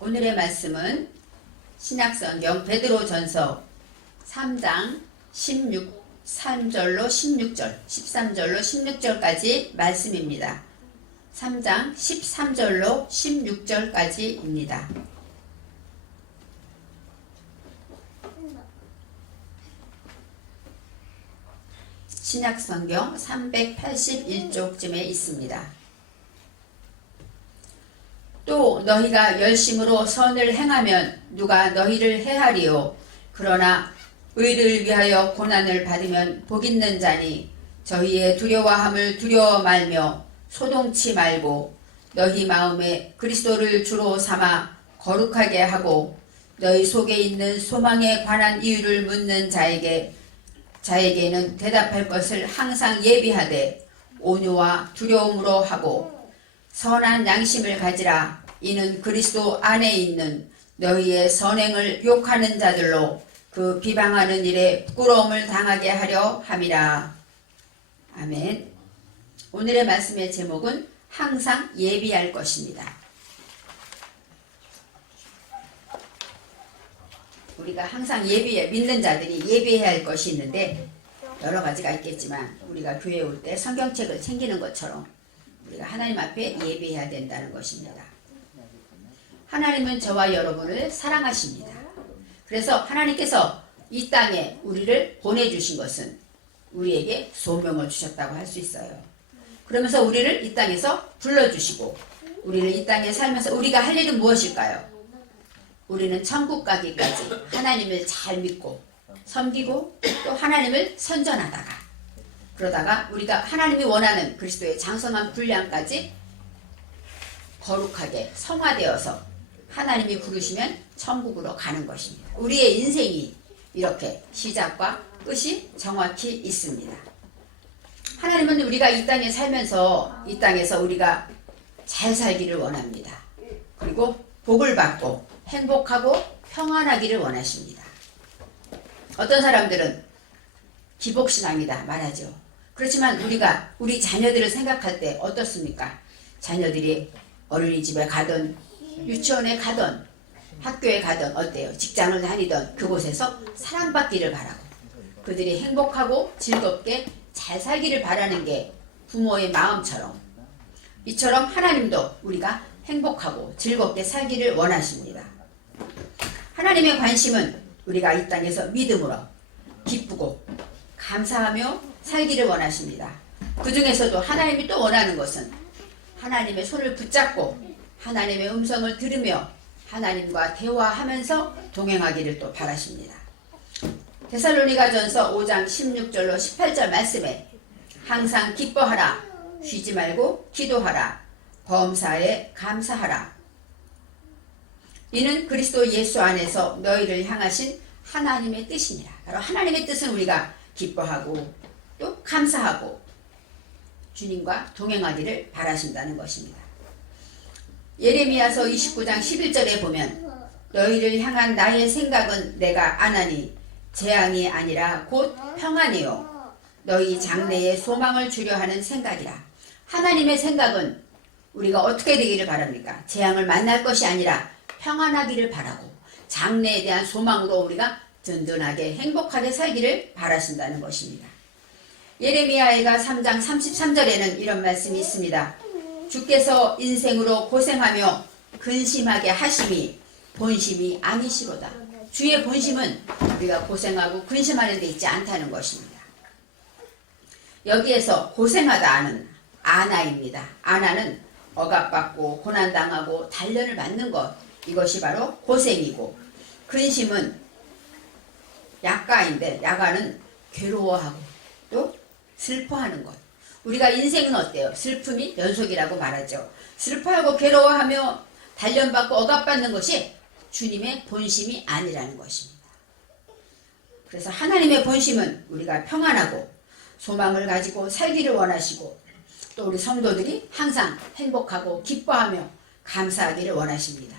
오늘의 말씀은 신약성경 베드로전서 3장 13절로 16절, 13절로 16절까지 말씀입니다. 3장 13절로 16절까지입니다. 신약성경 381쪽쯤에 있습니다. 또 너희가 열심으로 선을 행하면 누가 너희를 해하리요. 그러나 의를 위하여 고난을 받으면 복있는 자니 저희의 두려워함을 두려워 말며 소동치 말고 너희 마음에 그리스도를 주로 삼아 거룩하게 하고 너희 속에 있는 소망에 관한 이유를 묻는 자에게는 대답할 것을 항상 예비하되 온유와 두려움으로 하고 선한 양심을 가지라. 이는 그리스도 안에 있는 너희의 선행을 욕하는 자들로 그 비방하는 일에 부끄러움을 당하게 하려 함이라. 아멘. 오늘의 말씀의 제목은 항상 예비할 것입니다. 우리가 항상 믿는 자들이 예비해야 할 것이 있는데 여러 가지가 있겠지만 우리가 교회에 올 때 성경책을 챙기는 것처럼 우리가 하나님 앞에 예비해야 된다는 것입니다. 하나님은 저와 여러분을 사랑하십니다. 그래서 하나님께서 이 땅에 우리를 보내주신 것은 우리에게 소명을 주셨다고 할 수 있어요. 그러면서 우리를 이 땅에서 불러주시고 우리를 이 땅에 살면서 우리가 할 일은 무엇일까요? 우리는 천국 가기까지 하나님을 잘 믿고 섬기고 또 하나님을 선전하다가 그러다가 우리가 하나님이 원하는 그리스도의 장성한 분량까지 거룩하게 성화되어서 하나님이 부르시면 천국으로 가는 것입니다. 우리의 인생이 이렇게 시작과 끝이 정확히 있습니다. 하나님은 우리가 이 땅에 살면서 이 땅에서 우리가 잘 살기를 원합니다. 그리고 복을 받고 행복하고 평안하기를 원하십니다. 어떤 사람들은 기복신앙이다 말하죠. 그렇지만 우리가 우리 자녀들을 생각할 때 어떻습니까? 자녀들이 어린이집에 가든 유치원에 가든 학교에 가든 어때요? 직장을 다니든 그곳에서 사랑받기를 바라고 그들이 행복하고 즐겁게 잘 살기를 바라는 게 부모의 마음처럼 이처럼 하나님도 우리가 행복하고 즐겁게 살기를 원하십니다. 하나님의 관심은 우리가 이 땅에서 믿음으로 기쁘고 감사하며 살기를 원하십니다. 그 중에서도 하나님이 또 원하는 것은 하나님의 손을 붙잡고 하나님의 음성을 들으며 하나님과 대화하면서 동행하기를 또 바라십니다. 데살로니가전서 5장 16절로 18절 말씀에 항상 기뻐하라, 쉬지 말고 기도하라, 범사에 감사하라. 이는 그리스도 예수 안에서 너희를 향하신 하나님의 뜻이니라. 바로 하나님의 뜻은 우리가 기뻐하고 또 감사하고 주님과 동행하기를 바라신다는 것입니다. 예레미야서 29장 11절에 보면 너희를 향한 나의 생각은 내가 아나니 재앙이 아니라 곧 평안이요 너희 장래에 소망을 주려 하는 생각이라. 하나님의 생각은 우리가 어떻게 되기를 바랍니까? 재앙을 만날 것이 아니라 평안하기를 바라고 장래에 대한 소망으로 우리가 든든하게 행복하게 살기를 바라신다는 것입니다. 예레미야가 3장 33절에는 이런 말씀이 있습니다. 주께서 인생으로 고생하며 근심하게 하심이 본심이 아니시로다. 주의 본심은 우리가 고생하고 근심하는 데 있지 않다는 것입니다. 여기에서 고생하다는 아나입니다. 아나는 억압받고 고난당하고 단련을 받는 것, 이것이 바로 고생이고, 근심은 약가인데 약가는 괴로워하고 또 슬퍼하는 것. 우리가 인생은 어때요? 슬픔이 연속이라고 말하죠. 슬퍼하고 괴로워하며 단련받고 억압받는 것이 주님의 본심이 아니라는 것입니다. 그래서 하나님의 본심은 우리가 평안하고 소망을 가지고 살기를 원하시고 또 우리 성도들이 항상 행복하고 기뻐하며 감사하기를 원하십니다.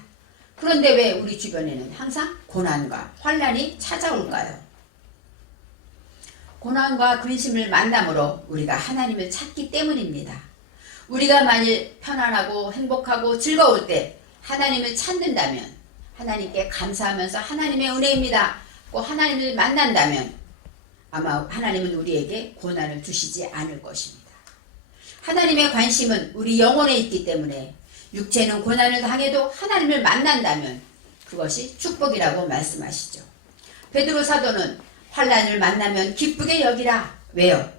그런데 왜 우리 주변에는 항상 고난과 환난이 찾아올까요? 고난과 근심을 만남으로 우리가 하나님을 찾기 때문입니다. 우리가 만일 편안하고 행복하고 즐거울 때 하나님을 찾는다면, 하나님께 감사하면서 하나님의 은혜입니다 고 하나님을 만난다면 아마 하나님은 우리에게 고난을 주시지 않을 것입니다. 하나님의 관심은 우리 영혼에 있기 때문에 육체는 고난을 당해도 하나님을 만난다면 그것이 축복이라고 말씀하시죠. 베드로 사도는 환난을 만나면 기쁘게 여기라. 왜요?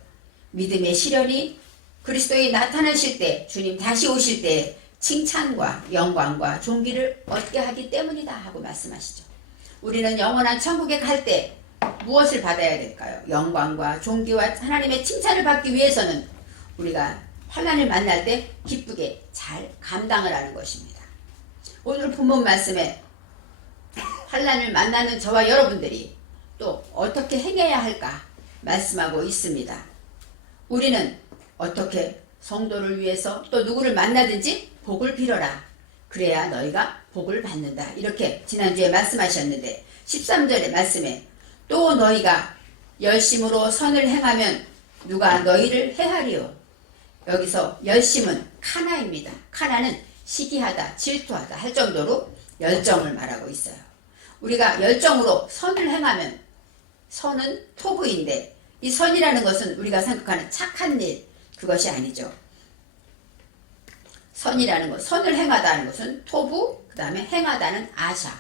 믿음의 시련이 그리스도에 나타나실 때, 주님 다시 오실 때 칭찬과 영광과 존귀를 얻게 하기 때문이다 하고 말씀하시죠. 우리는 영원한 천국에 갈 때 무엇을 받아야 될까요? 영광과 존귀와 하나님의 칭찬을 받기 위해서는 우리가 환난을 만날 때 기쁘게 잘 감당을 하는 것입니다. 오늘 본문 말씀에 환난을 만나는 저와 여러분들이 또 어떻게 행해야 할까 말씀하고 있습니다. 우리는 어떻게 성도를 위해서 또 누구를 만나든지 복을 빌어라. 그래야 너희가 복을 받는다. 이렇게 지난주에 말씀하셨는데 13절의 말씀에 또 너희가 열심으로 선을 행하면 누가 너희를 해하리요. 여기서 열심은 카나입니다. 카나는 시기하다, 질투하다 할 정도로 열정을 말하고 있어요. 우리가 열정으로 선을 행하면 선은 토부인데 이 선이라는 것은 우리가 생각하는 착한 일, 그것이 아니죠. 선이라는 것, 선을 행하다는 것은 토부, 그 다음에 행하다는 아샤.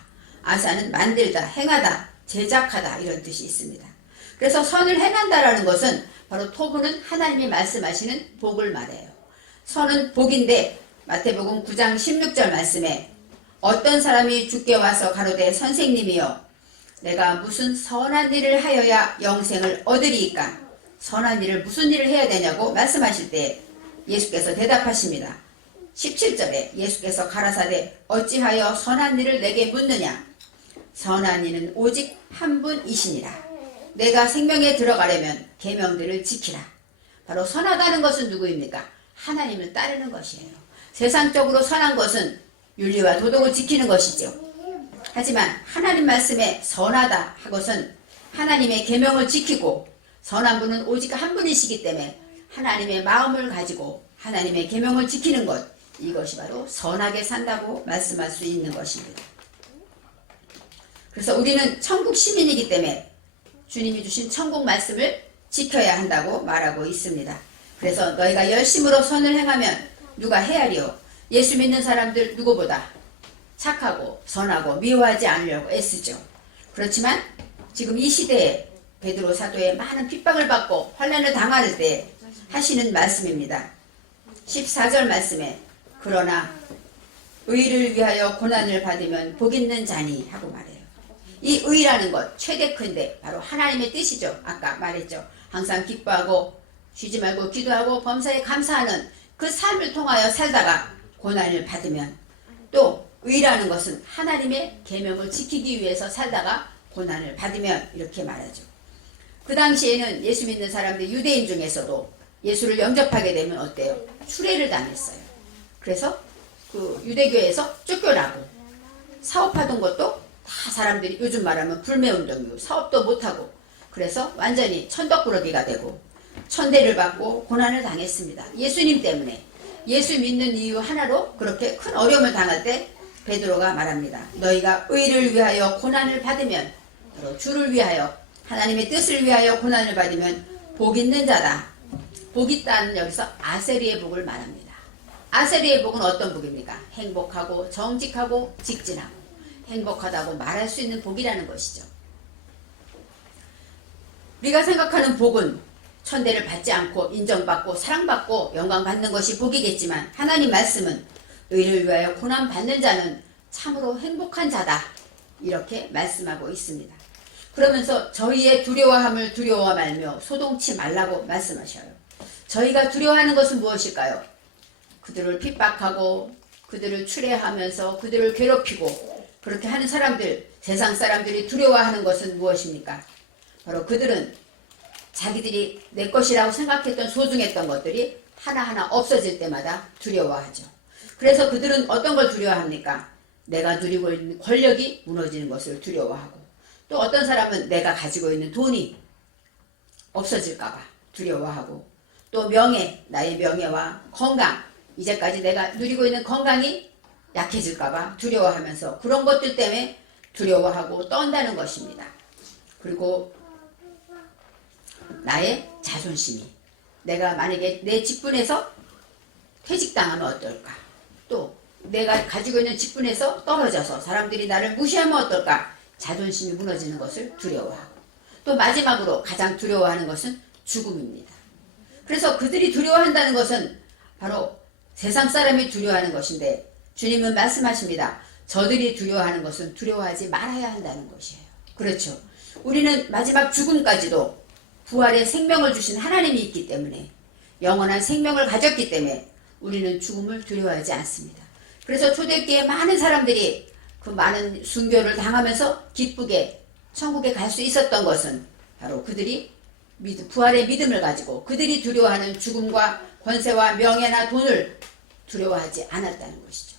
아샤는 만들다, 행하다, 제작하다 이런 뜻이 있습니다. 그래서 선을 행한다라는 것은 바로 토부는 하나님이 말씀하시는 복을 말해요. 선은 복인데 마태복음 9장 16절 말씀에 어떤 사람이 주께 와서 가로되 선생님이여 내가 무슨 선한 일을 하여야 영생을 얻으리이까? 선한 일을 무슨 일을 해야 되냐고 말씀하실 때 예수께서 대답하십니다. 17절에 예수께서 가라사대 어찌하여 선한 일을 내게 묻느냐? 선한 이는 오직 한 분이시니라. 내가 생명에 들어가려면 계명들을 지키라. 바로 선하다는 것은 누구입니까? 하나님을 따르는 것이에요. 세상적으로 선한 것은 윤리와 도덕을 지키는 것이죠. 하지만 하나님 말씀에 선하다 하것은 하나님의 계명을 지키고 선한 분은 오직 한 분이시기 때문에 하나님의 마음을 가지고 하나님의 계명을 지키는 것, 이것이 바로 선하게 산다고 말씀할 수 있는 것입니다. 그래서 우리는 천국 시민이기 때문에 주님이 주신 천국 말씀을 지켜야 한다고 말하고 있습니다. 그래서 너희가 열심으로 선을 행하면 누가 헤아리요? 예수 믿는 사람들 누구보다 착하고 선하고 미워하지 않으려고 애쓰죠. 그렇지만 지금 이 시대에 베드로 사도의 많은 핍박을 받고 환난을 당할 때 하시는 말씀입니다. 14절 말씀에 그러나 의를 위하여 고난을 받으면 복 있는 자니 하고 말해요. 이 의라는 것 최대 큰데 바로 하나님의 뜻이죠. 아까 말했죠. 항상 기뻐하고 쉬지 말고 기도하고 범사에 감사하는 그 삶을 통하여 살다가 고난을 받으면, 또 의라는 것은 하나님의 계명을 지키기 위해서 살다가 고난을 받으면 이렇게 말하죠. 그 당시에는 예수 믿는 사람들 유대인 중에서도 예수를 영접하게 되면 어때요? 추례를 당했어요. 그래서 그 유대교에서 쫓겨나고 사업하던 것도 다 사람들이 요즘 말하면 불매운동이고 사업도 못하고 그래서 완전히 천덕꾸러기가 되고 천대를 받고 고난을 당했습니다. 예수님 때문에. 예수 믿는 이유 하나로 그렇게 큰 어려움을 당할 때 베드로가 말합니다. 너희가 의를 위하여 고난을 받으면, 바로 주를 위하여 하나님의 뜻을 위하여 고난을 받으면 복 있는 자다. 복 있다는 여기서 아세리의 복을 말합니다. 아세리의 복은 어떤 복입니까? 행복하고 정직하고 직진하고 행복하다고 말할 수 있는 복이라는 것이죠. 우리가 생각하는 복은 천대를 받지 않고 인정받고 사랑받고 영광받는 것이 복이겠지만 하나님 말씀은 의를 위하여 고난받는 자는 참으로 행복한 자다 이렇게 말씀하고 있습니다. 그러면서 저희의 두려워함을 두려워 말며 소동치 말라고 말씀하셔요. 저희가 두려워하는 것은 무엇일까요? 그들을 핍박하고 그들을 추례하면서 그들을 괴롭히고 그렇게 하는 사람들, 세상 사람들이 두려워하는 것은 무엇입니까? 바로 그들은 자기들이 내 것이라고 생각했던 소중했던 것들이 하나하나 없어질 때마다 두려워하죠. 그래서 그들은 어떤 걸 두려워합니까? 내가 누리고 있는 권력이 무너지는 것을 두려워하고, 또 어떤 사람은 내가 가지고 있는 돈이 없어질까봐 두려워하고, 또 명예, 나의 명예와 건강, 이제까지 내가 누리고 있는 건강이 약해질까봐 두려워하면서 그런 것들 때문에 두려워하고 떤다는 것입니다. 그리고 나의 자존심이, 내가 만약에 내 직분에서 퇴직당하면 어떨까? 또 내가 가지고 있는 직분에서 떨어져서 사람들이 나를 무시하면 어떨까? 자존심이 무너지는 것을 두려워하고, 또 마지막으로 가장 두려워하는 것은 죽음입니다. 그래서 그들이 두려워한다는 것은 바로 세상 사람이 두려워하는 것인데, 주님은 말씀하십니다. 저들이 두려워하는 것은 두려워하지 말아야 한다는 것이에요. 그렇죠. 우리는 마지막 죽음까지도 부활의 생명을 주신 하나님이 있기 때문에, 영원한 생명을 가졌기 때문에 우리는 죽음을 두려워하지 않습니다. 그래서 초대교회 많은 사람들이 그 많은 순교를 당하면서 기쁘게 천국에 갈 수 있었던 것은 바로 그들이 부활의 믿음을 가지고 그들이 두려워하는 죽음과 권세와 명예나 돈을 두려워하지 않았다는 것이죠.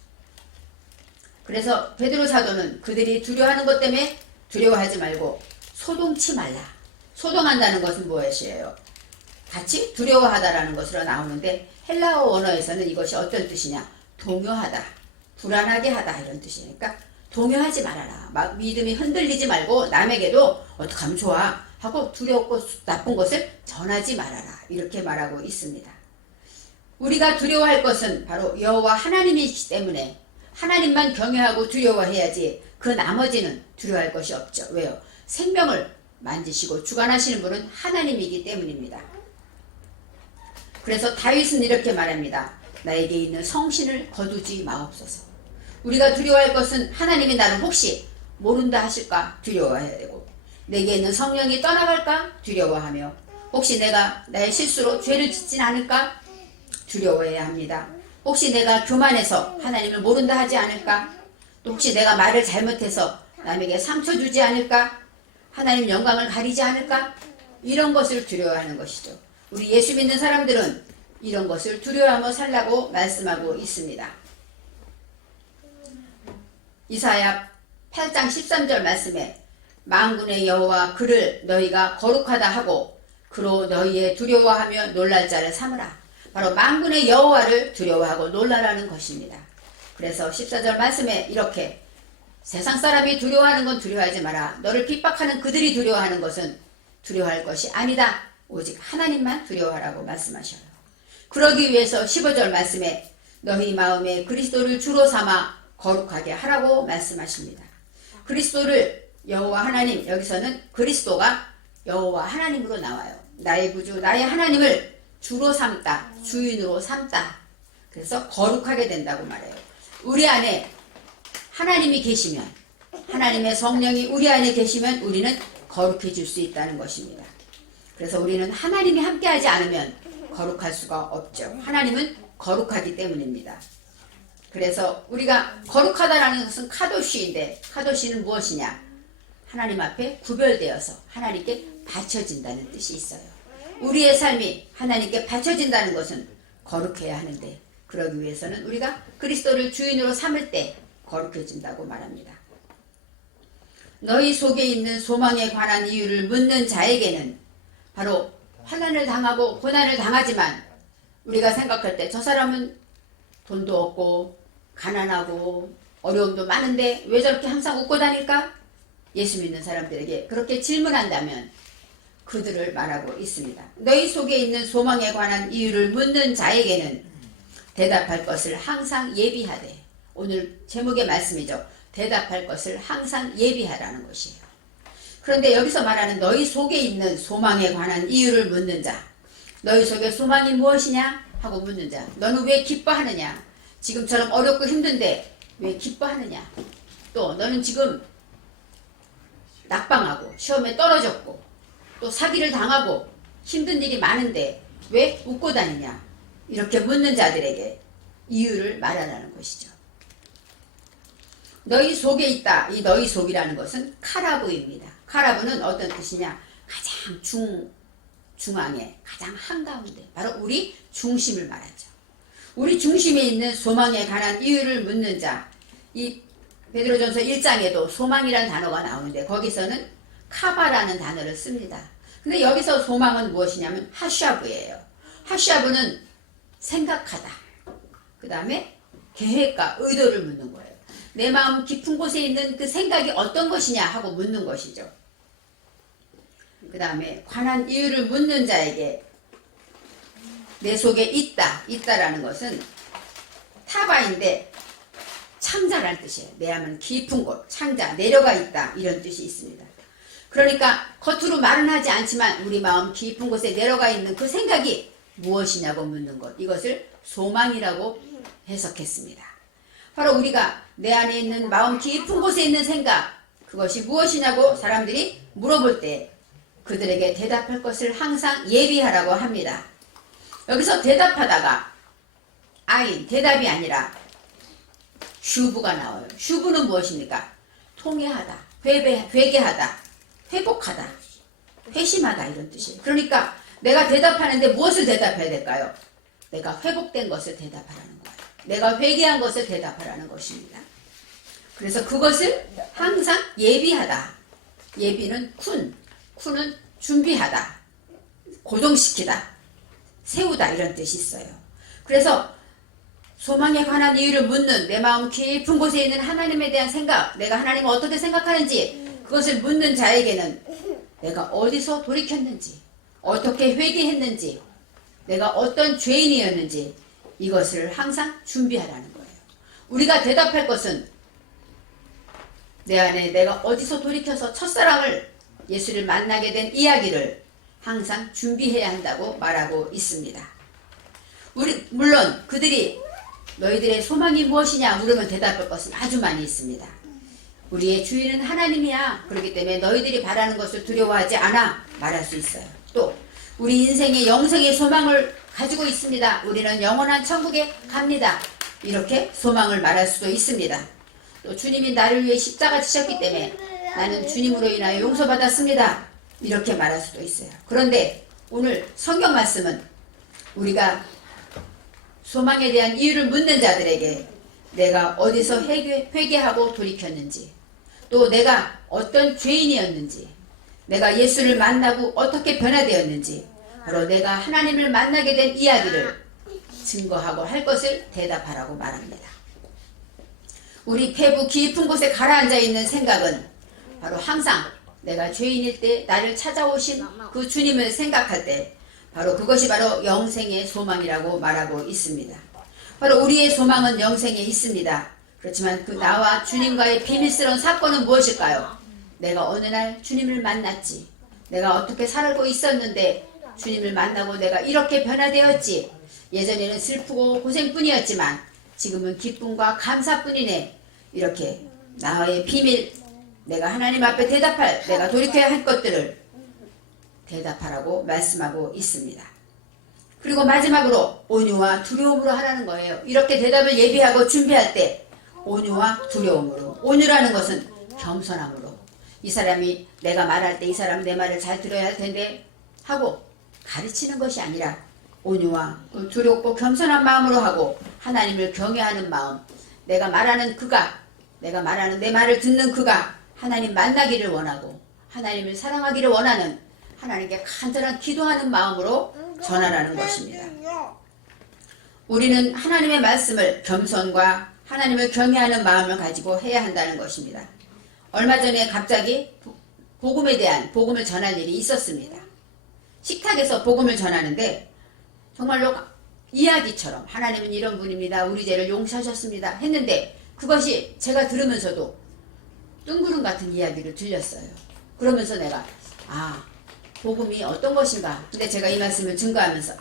그래서 베드로 사도는 그들이 두려워하는 것 때문에 두려워하지 말고 소동치 말라. 소동한다는 것은 무엇이에요? 같이 두려워하다라는 것으로 나오는데, 헬라어 원어에서는 이것이 어떤 뜻이냐? 동요하다, 불안하게 하다, 이런 뜻이니까 동요하지 말아라. 막 믿음이 흔들리지 말고 남에게도 어떡하면 좋아 하고 두렵고 나쁜 것을 전하지 말아라, 이렇게 말하고 있습니다. 우리가 두려워할 것은 바로 여호와 하나님이기 때문에 하나님만 경외하고 두려워해야지 그 나머지는 두려워할 것이 없죠. 왜요? 생명을 만지시고 주관하시는 분은 하나님이기 때문입니다. 그래서 다윗은 이렇게 말합니다. 나에게 있는 성신을 거두지 마옵소서. 우리가 두려워할 것은 하나님이 나를 혹시 모른다 하실까 두려워해야 되고, 내게 있는 성령이 떠나갈까 두려워하며, 혹시 내가 나의 실수로 죄를 짓진 않을까 두려워해야 합니다. 혹시 내가 교만해서 하나님을 모른다 하지 않을까, 또 혹시 내가 말을 잘못해서 남에게 상처 주지 않을까, 하나님 영광을 가리지 않을까, 이런 것을 두려워하는 것이죠. 우리 예수 믿는 사람들은 이런 것을 두려워하며 살라고 말씀하고 있습니다. 이사야 8장 13절 말씀에 만군의 여호와 그를 너희가 거룩하다 하고 그로 너희의 두려워하며 놀랄 자를 삼으라. 바로 만군의 여호와를 두려워하고 놀라라는 것입니다. 그래서 14절 말씀에 이렇게 세상 사람이 두려워하는 건 두려워하지 마라. 너를 핍박하는 그들이 두려워하는 것은 두려워할 것이 아니다. 오직 하나님만 두려워하라고 말씀하셔요. 그러기 위해서 15절 말씀에 너희 마음에 그리스도를 주로 삼아 거룩하게 하라고 말씀하십니다. 그리스도를 여호와 하나님, 여기서는 그리스도가 여호와 하나님으로 나와요. 나의 구주, 나의 하나님을 주로 삼다, 주인으로 삼다. 그래서 거룩하게 된다고 말해요. 우리 안에 하나님이 계시면, 하나님의 성령이 우리 안에 계시면 우리는 거룩해질 수 있다는 것입니다. 그래서 우리는 하나님이 함께하지 않으면 거룩할 수가 없죠. 하나님은 거룩하기 때문입니다. 그래서 우리가 거룩하다라는 것은 카도시인데, 카도시는 무엇이냐? 하나님 앞에 구별되어서 하나님께 바쳐진다는 뜻이 있어요. 우리의 삶이 하나님께 바쳐진다는 것은 거룩해야 하는데, 그러기 위해서는 우리가 그리스도를 주인으로 삼을 때 거룩해진다고 말합니다. 너희 속에 있는 소망에 관한 이유를 묻는 자에게는, 바로 환난을 당하고 고난을 당하지만 우리가 생각할 때 저 사람은 돈도 없고 가난하고 어려움도 많은데 왜 저렇게 항상 웃고 다닐까? 예수 믿는 사람들에게 그렇게 질문한다면 그들을 말하고 있습니다. 너희 속에 있는 소망에 관한 이유를 묻는 자에게는 대답할 것을 항상 예비하되, 오늘 제목의 말씀이죠. 대답할 것을 항상 예비하라는 것이에요. 그런데 여기서 말하는 너희 속에 있는 소망에 관한 이유를 묻는 자, 너희 속에 소망이 무엇이냐 하고 묻는 자, 너는 왜 기뻐하느냐? 지금처럼 어렵고 힘든데 왜 기뻐하느냐? 또 너는 지금 낙방하고 시험에 떨어졌고 또 사기를 당하고 힘든 일이 많은데 왜 웃고 다니냐? 이렇게 묻는 자들에게 이유를 말하라는 것이죠. 너희 속에 있다. 이 너희 속이라는 것은 카라브입니다. 카라브는 어떤 뜻이냐? 가장 중앙에, 가장 한가운데, 바로 우리 중심을 말하죠. 우리 중심에 있는 소망에 관한 이유를 묻는 자, 이 베드로전서 1장에도 소망이라는 단어가 나오는데 거기서는 카바라는 단어를 씁니다. 근데 여기서 소망은 무엇이냐면 하샤브예요. 하샤브는 생각하다, 그 다음에 계획과 의도를 묻는 거예요. 내 마음 깊은 곳에 있는 그 생각이 어떤 것이냐 하고 묻는 것이죠. 그 다음에 관한 이유를 묻는 자에게 내 속에 있다라는 것은 타바인데 창자라는 뜻이에요. 내 마음은 깊은 곳, 창자, 내려가 있다 이런 뜻이 있습니다. 그러니까 겉으로 말은 하지 않지만 우리 마음 깊은 곳에 내려가 있는 그 생각이 무엇이냐고 묻는 것, 이것을 소망이라고 해석했습니다. 바로 우리가 내 안에 있는 마음 깊은 곳에 있는 생각, 그것이 무엇이냐고 사람들이 물어볼 때 그들에게 대답할 것을 항상 예비하라고 합니다. 여기서 대답하다가 아인, 대답이 아니라 슈브가 나와요. 슈브는 무엇입니까? 통회하다, 회개하다, 회복하다, 회심하다 이런 뜻이에요. 그러니까 내가 대답하는데 무엇을 대답해야 될까요? 내가 회복된 것을 대답하라는 거예요. 내가 회개한 것을 대답하라는 것입니다. 그래서 그것을 항상 예비하다. 예비는 쿤은 준비하다, 고정시키다, 세우다 이런 뜻이 있어요. 그래서 소망에 관한 이유를 묻는 내 마음 깊은 곳에 있는 하나님에 대한 생각, 내가 하나님을 어떻게 생각하는지 그것을 묻는 자에게는 내가 어디서 돌이켰는지, 어떻게 회개했는지, 내가 어떤 죄인이었는지 이것을 항상 준비하라는 거예요. 우리가 대답할 것은 내 안에 내가 어디서 돌이켜서 첫사랑을 예수를 만나게 된 이야기를 항상 준비해야 한다고 말하고 있습니다. 물론 그들이 너희들의 소망이 무엇이냐 물으면 대답할 것은 아주 많이 있습니다. 우리의 주인은 하나님이야. 그렇기 때문에 너희들이 바라는 것을 두려워하지 않아 말할 수 있어요. 또 우리 인생의 영생의 소망을 가지고 있습니다. 우리는 영원한 천국에 갑니다. 이렇게 소망을 말할 수도 있습니다. 또 주님이 나를 위해 십자가 지셨기 때문에 나는 주님으로 인하여 용서받았습니다. 이렇게 말할 수도 있어요. 그런데 오늘 성경 말씀은 우리가 소망에 대한 이유를 묻는 자들에게 내가 어디서 회개하고 돌이켰는지, 또 내가 어떤 죄인이었는지, 내가 예수를 만나고 어떻게 변화되었는지, 바로 내가 하나님을 만나게 된 이야기를 증거하고 할 것을 대답하라고 말합니다. 우리 폐부 깊은 곳에 가라앉아 있는 생각은 바로 항상 내가 죄인일 때 나를 찾아오신 그 주님을 생각할 때 바로 그것이 바로 영생의 소망이라고 말하고 있습니다. 바로 우리의 소망은 영생에 있습니다. 그렇지만 그 나와 주님과의 비밀스러운 사건은 무엇일까요? 내가 어느 날 주님을 만났지. 내가 어떻게 살고 있었는데 주님을 만나고 내가 이렇게 변화되었지. 예전에는 슬프고 고생뿐이었지만 지금은 기쁨과 감사뿐이네. 이렇게 나의 비밀, 내가 하나님 앞에 대답할, 내가 돌이켜야 할 것들을 대답하라고 말씀하고 있습니다. 그리고 마지막으로 온유와 두려움으로 하라는 거예요. 이렇게 대답을 예비하고 준비할 때 온유와 두려움으로, 온유라는 것은 겸손함으로, 이 사람이 내가 말할 때 이 사람은 내 말을 잘 들어야 할 텐데 하고 가르치는 것이 아니라 온유와 두렵고 겸손한 마음으로 하고 하나님을 경외하는 마음, 내가 말하는 그가, 내가 말하는 내 말을 듣는 그가 하나님 만나기를 원하고 하나님을 사랑하기를 원하는 하나님께 간절한 기도하는 마음으로 전하라는 것입니다. 우리는 하나님의 말씀을 겸손과 하나님을 경외하는 마음을 가지고 해야 한다는 것입니다. 얼마 전에 갑자기 복음에 대한 복음을 전할 일이 있었습니다. 식탁에서 복음을 전하는데 정말로 이야기처럼 하나님은 이런 분입니다. 우리 죄를 용서하셨습니다. 했는데 그것이 제가 들으면서도 뜬구름 같은 이야기를 들렸어요. 그러면서 내가 복음이 어떤 것인가. 근데 제가 이 말씀을 증거하면서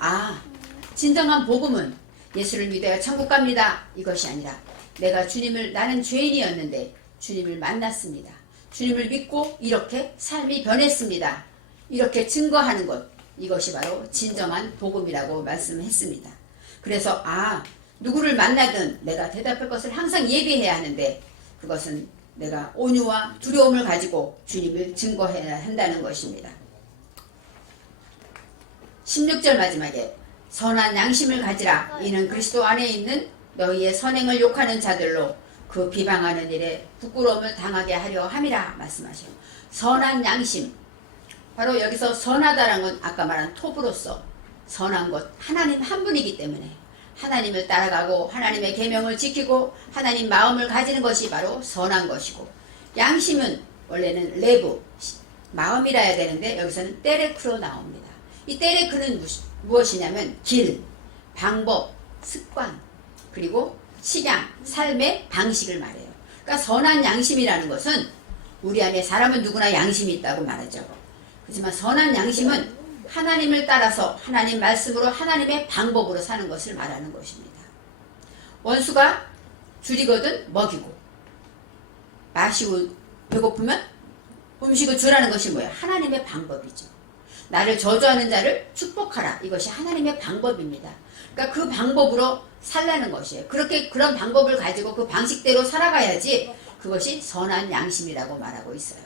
진정한 복음은 예수를 믿어야 천국 갑니다. 이것이 아니라 내가 나는 죄인이었는데 주님을 만났습니다. 주님을 믿고 이렇게 삶이 변했습니다. 이렇게 증거하는 것, 이것이 바로 진정한 복음이라고 말씀했습니다. 그래서 누구를 만나든 내가 대답할 것을 항상 예비해야 하는데 그것은 내가 온유와 두려움을 가지고 주님을 증거해야 한다는 것입니다. 16절 마지막에 선한 양심을 가지라. 이는 그리스도 안에 있는 너희의 선행을 욕하는 자들로 그 비방하는 일에 부끄러움을 당하게 하려 함이라 말씀하시오. 선한 양심, 바로 여기서 선하다라는 건 아까 말한 톱으로서 선한 것, 하나님 한 분이기 때문에 하나님을 따라가고 하나님의 계명을 지키고 하나님 마음을 가지는 것이 바로 선한 것이고, 양심은 원래는 레브, 마음이라 해야 되는데 여기서는 때레크로 나옵니다. 이 때레크는 무엇이냐면 길, 방법, 습관, 그리고 식양, 삶의 방식을 말해요. 그러니까 선한 양심이라는 것은 우리 안에 사람은 누구나 양심이 있다고 말하죠. 하지만 선한 양심은 하나님을 따라서 하나님 말씀으로 하나님의 방법으로 사는 것을 말하는 것입니다. 원수가 줄이거든 먹이고, 마시고 배고프면 음식을 주라는 것이 뭐예요? 하나님의 방법이죠. 나를 저주하는 자를 축복하라. 이것이 하나님의 방법입니다. 그러니까 그 방법으로 살라는 것이에요. 그런 방법을 가지고 그 방식대로 살아가야지 그것이 선한 양심이라고 말하고 있어요.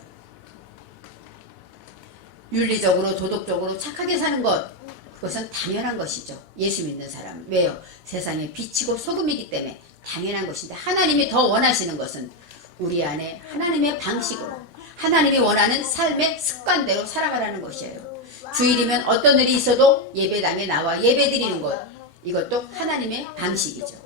윤리적으로 도덕적으로 착하게 사는 것, 그것은 당연한 것이죠. 예수 믿는 사람. 왜요? 세상에 빛이고 소금이기 때문에 당연한 것인데, 하나님이 더 원하시는 것은 우리 안에 하나님의 방식으로 하나님이 원하는 삶의 습관대로 살아가라는 것이에요. 주일이면 어떤 일이 있어도 예배당에 나와 예배드리는 것, 이것도 하나님의 방식이죠.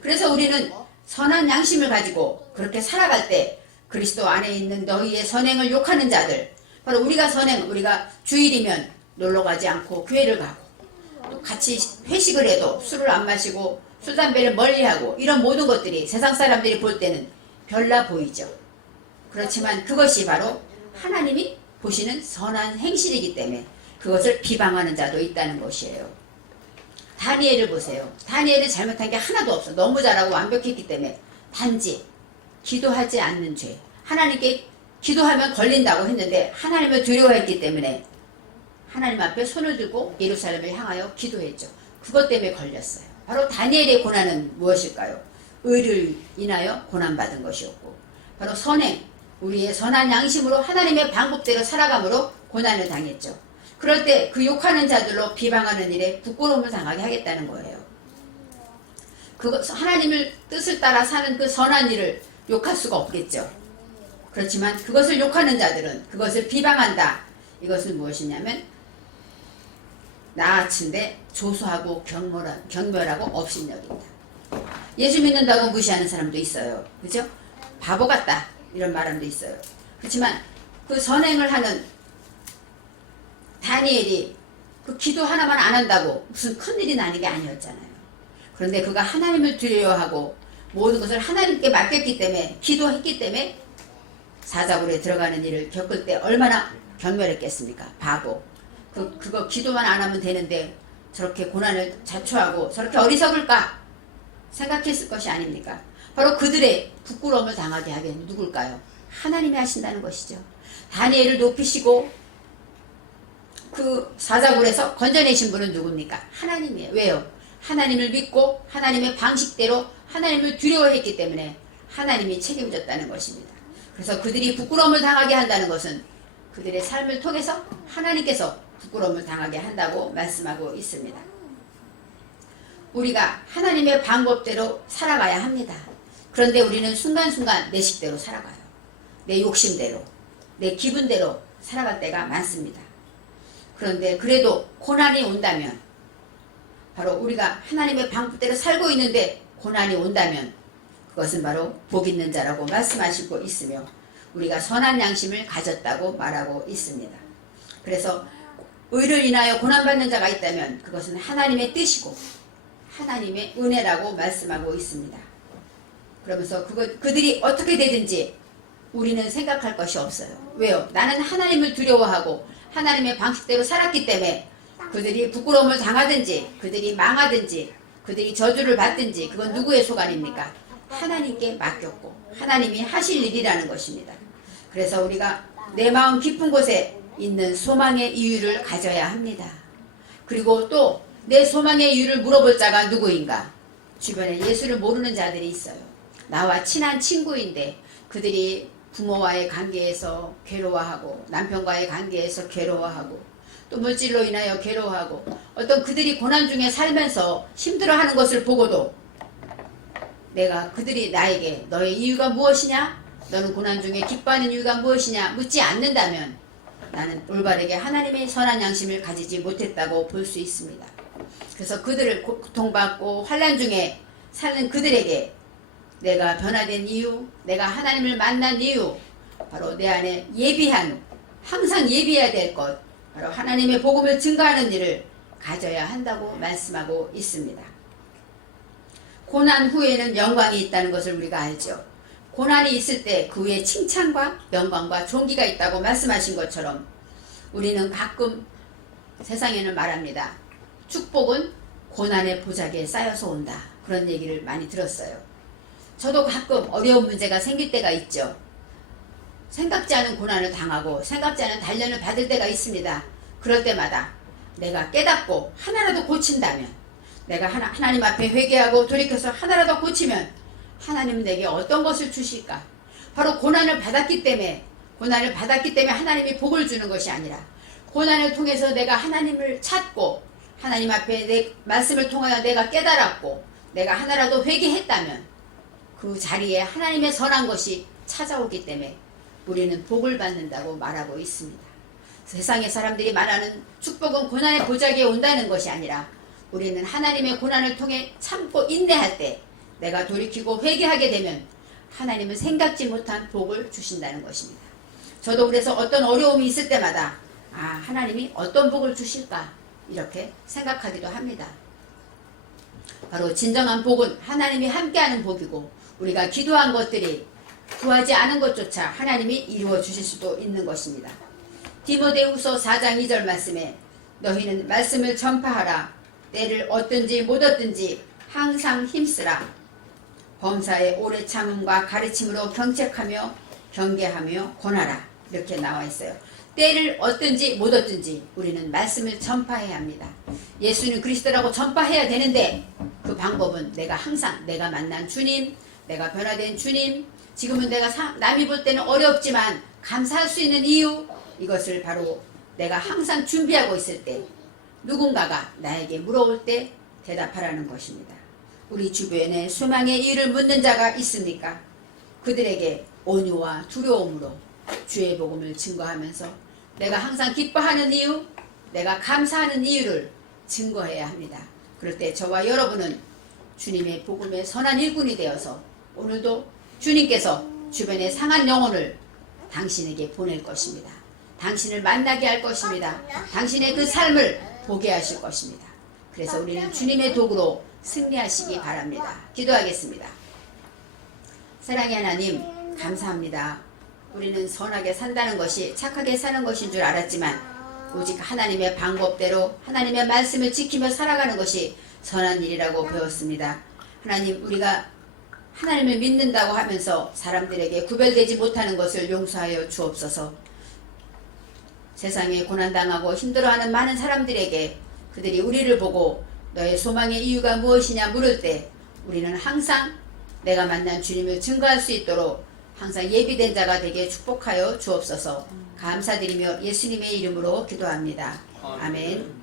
그래서 우리는 선한 양심을 가지고 그렇게 살아갈 때 그리스도 안에 있는 너희의 선행을 욕하는 자들, 바로 우리가 주일이면 놀러 가지 않고 교회를 가고, 또 같이 회식을 해도 술을 안 마시고 술 담배를 멀리하고, 이런 모든 것들이 세상 사람들이 볼 때는 별나 보이죠. 그렇지만 그것이 바로 하나님이 보시는 선한 행실이기 때문에 그것을 비방하는 자도 있다는 것이에요. 다니엘을 보세요. 다니엘은 잘못한 게 하나도 없어. 너무 잘하고 완벽했기 때문에 단지 기도하지 않는 죄, 하나님께 기도하면 걸린다고 했는데 하나님을 두려워했기 때문에 하나님 앞에 손을 들고 예루살렘을 향하여 기도했죠. 그것 때문에 걸렸어요. 바로 다니엘의 고난은 무엇일까요? 의를 인하여 고난받은 것이었고, 바로 선행, 우리의 선한 양심으로 하나님의 방법대로 살아감으로 고난을 당했죠. 그럴 때 그 욕하는 자들로 비방하는 일에 부끄러움을 당하게 하겠다는 거예요. 하나님을 뜻을 따라 사는 그 선한 일을 욕할 수가 없겠죠. 그렇지만 그것을 욕하는 자들은 그것을 비방한다. 이것은 무엇이냐면 나아친데 조소하고 경멸하고 업신여긴다. 예수 믿는다고 무시하는 사람도 있어요. 그죠? 바보 같다. 이런 말함도 있어요. 그렇지만 그 선행을 하는 다니엘이 그 기도 하나만 안 한다고 무슨 큰일이 나는 게 아니었잖아요. 그런데 그가 하나님을 두려워하고 모든 것을 하나님께 맡겼기 때문에, 기도했기 때문에 사자굴에 들어가는 일을 겪을 때 얼마나 경멸했겠습니까? 바보. 그거 기도만 안 하면 되는데 저렇게 고난을 자초하고 저렇게 어리석을까 생각했을 것이 아닙니까? 바로 그들의 부끄러움을 당하게 하게 누굴까요? 하나님이 하신다는 것이죠. 다니엘을 높이시고 그 사자굴에서 건져내신 분은 누굽니까? 하나님이에요. 왜요? 하나님을 믿고 하나님의 방식대로 하나님을 두려워했기 때문에 하나님이 책임졌다는 것입니다. 그래서 그들이 부끄러움을 당하게 한다는 것은 그들의 삶을 통해서 하나님께서 부끄러움을 당하게 한다고 말씀하고 있습니다. 우리가 하나님의 방법대로 살아가야 합니다. 그런데 우리는 순간순간 내 식대로 살아가요. 내 욕심대로, 내 기분대로 살아갈 때가 많습니다. 그런데 그래도 고난이 온다면, 바로 우리가 하나님의 방법대로 살고 있는데 고난이 온다면 그것은 바로 복 있는 자라고 말씀하시고 있으며 우리가 선한 양심을 가졌다고 말하고 있습니다. 그래서 의를 인하여 고난받는 자가 있다면 그것은 하나님의 뜻이고 하나님의 은혜라고 말씀하고 있습니다. 그러면서 그들이 어떻게 되든지 우리는 생각할 것이 없어요. 왜요? 나는 하나님을 두려워하고 하나님의 방식대로 살았기 때문에 그들이 부끄러움을 당하든지 그들이 망하든지 그들이 저주를 받든지 그건 누구의 소관입니까? 하나님께 맡겼고 하나님이 하실 일이라는 것입니다. 그래서 우리가 내 마음 깊은 곳에 있는 소망의 이유를 가져야 합니다. 그리고 또 내 소망의 이유를 물어볼 자가 누구인가? 주변에 예수를 모르는 자들이 있어요. 나와 친한 친구인데 그들이 부모와의 관계에서 괴로워하고 남편과의 관계에서 괴로워하고 또 물질로 인하여 괴로워하고 어떤 그들이 고난 중에 살면서 힘들어하는 것을 보고도 내가 그들이 나에게 너의 이유가 무엇이냐? 너는 고난 중에 기뻐하는 이유가 무엇이냐? 묻지 않는다면 나는 올바르게 하나님의 선한 양심을 가지지 못했다고 볼 수 있습니다. 그래서 그들을 고통받고 환난 중에 사는 그들에게 내가 변화된 이유, 내가 하나님을 만난 이유, 바로 내 안에 예비한, 항상 예비해야 될 것, 바로 하나님의 복음을 증거하는 일을 가져야 한다고 말씀하고 있습니다. 고난 후에는 영광이 있다는 것을 우리가 알죠. 고난이 있을 때 그 후에 칭찬과 영광과 존귀가 있다고 말씀하신 것처럼 우리는 가끔 세상에는 말합니다. 축복은 고난의 보자기에 쌓여서 온다. 그런 얘기를 많이 들었어요. 저도 가끔 어려운 문제가 생길 때가 있죠. 생각지 않은 고난을 당하고 생각지 않은 단련을 받을 때가 있습니다. 그럴 때마다 내가 깨닫고 하나라도 고친다면, 내가 하나님 앞에 회개하고 돌이켜서 하나라도 고치면 하나님은 내게 어떤 것을 주실까? 바로 고난을 받았기 때문에 하나님이 복을 주는 것이 아니라, 고난을 통해서 내가 하나님을 찾고 하나님 앞에 내 말씀을 통하여 내가 깨달았고 내가 하나라도 회개했다면 그 자리에 하나님의 선한 것이 찾아오기 때문에 우리는 복을 받는다고 말하고 있습니다. 세상의 사람들이 말하는 축복은 고난의 보자기에 온다는 것이 아니라, 우리는 하나님의 고난을 통해 참고 인내할 때 내가 돌이키고 회개하게 되면 하나님은 생각지 못한 복을 주신다는 것입니다. 저도 그래서 어떤 어려움이 있을 때마다 하나님이 어떤 복을 주실까 이렇게 생각하기도 합니다. 바로 진정한 복은 하나님이 함께하는 복이고, 우리가 기도한 것들이 구하지 않은 것조차 하나님이 이루어 주실 수도 있는 것입니다. 디모데후서 4장 2절 말씀에 너희는 말씀을 전파하라. 때를 얻든지 못 얻든지 항상 힘쓰라. 범사에 오래 참음과 가르침으로 경책하며 경계하며 권하라. 이렇게 나와 있어요. 때를 얻든지 못 얻든지 우리는 말씀을 전파해야 합니다. 예수는 그리스도라고 전파해야 되는데, 그 방법은 내가 항상 내가 만난 주님, 내가 변화된 주님, 지금은 내가 남이 볼 때는 어렵지만 감사할 수 있는 이유, 이것을 바로 내가 항상 준비하고 있을 때, 누군가가 나에게 물어올 때 대답하라는 것입니다. 우리 주변에 소망의 이유를 묻는 자가 있습니까? 그들에게 온유와 두려움으로 주의 복음을 증거하면서 내가 항상 기뻐하는 이유, 내가 감사하는 이유를 증거해야 합니다. 그럴 때 저와 여러분은 주님의 복음의 선한 일꾼이 되어서 오늘도 주님께서 주변의 상한 영혼을 당신에게 보낼 것입니다. 당신을 만나게 할 것입니다. 당신의 그 삶을 보게 하실 것입니다. 그래서 우리는 주님의 도구로 승리하시기 바랍니다. 기도하겠습니다. 사랑의 하나님, 감사합니다. 우리는 선하게 산다는 것이 착하게 사는 것인 줄 알았지만 오직 하나님의 방법대로 하나님의 말씀을 지키며 살아가는 것이 선한 일이라고 배웠습니다. 하나님, 우리가 하나님을 믿는다고 하면서 사람들에게 구별되지 못하는 것을 용서하여 주옵소서. 세상에 고난당하고 힘들어하는 많은 사람들에게 그들이 우리를 보고 너의 소망의 이유가 무엇이냐 물을 때 우리는 항상 내가 만난 주님을 증거할 수 있도록 항상 예비된 자가 되게 축복하여 주옵소서. 감사드리며 예수님의 이름으로 기도합니다. 아멘.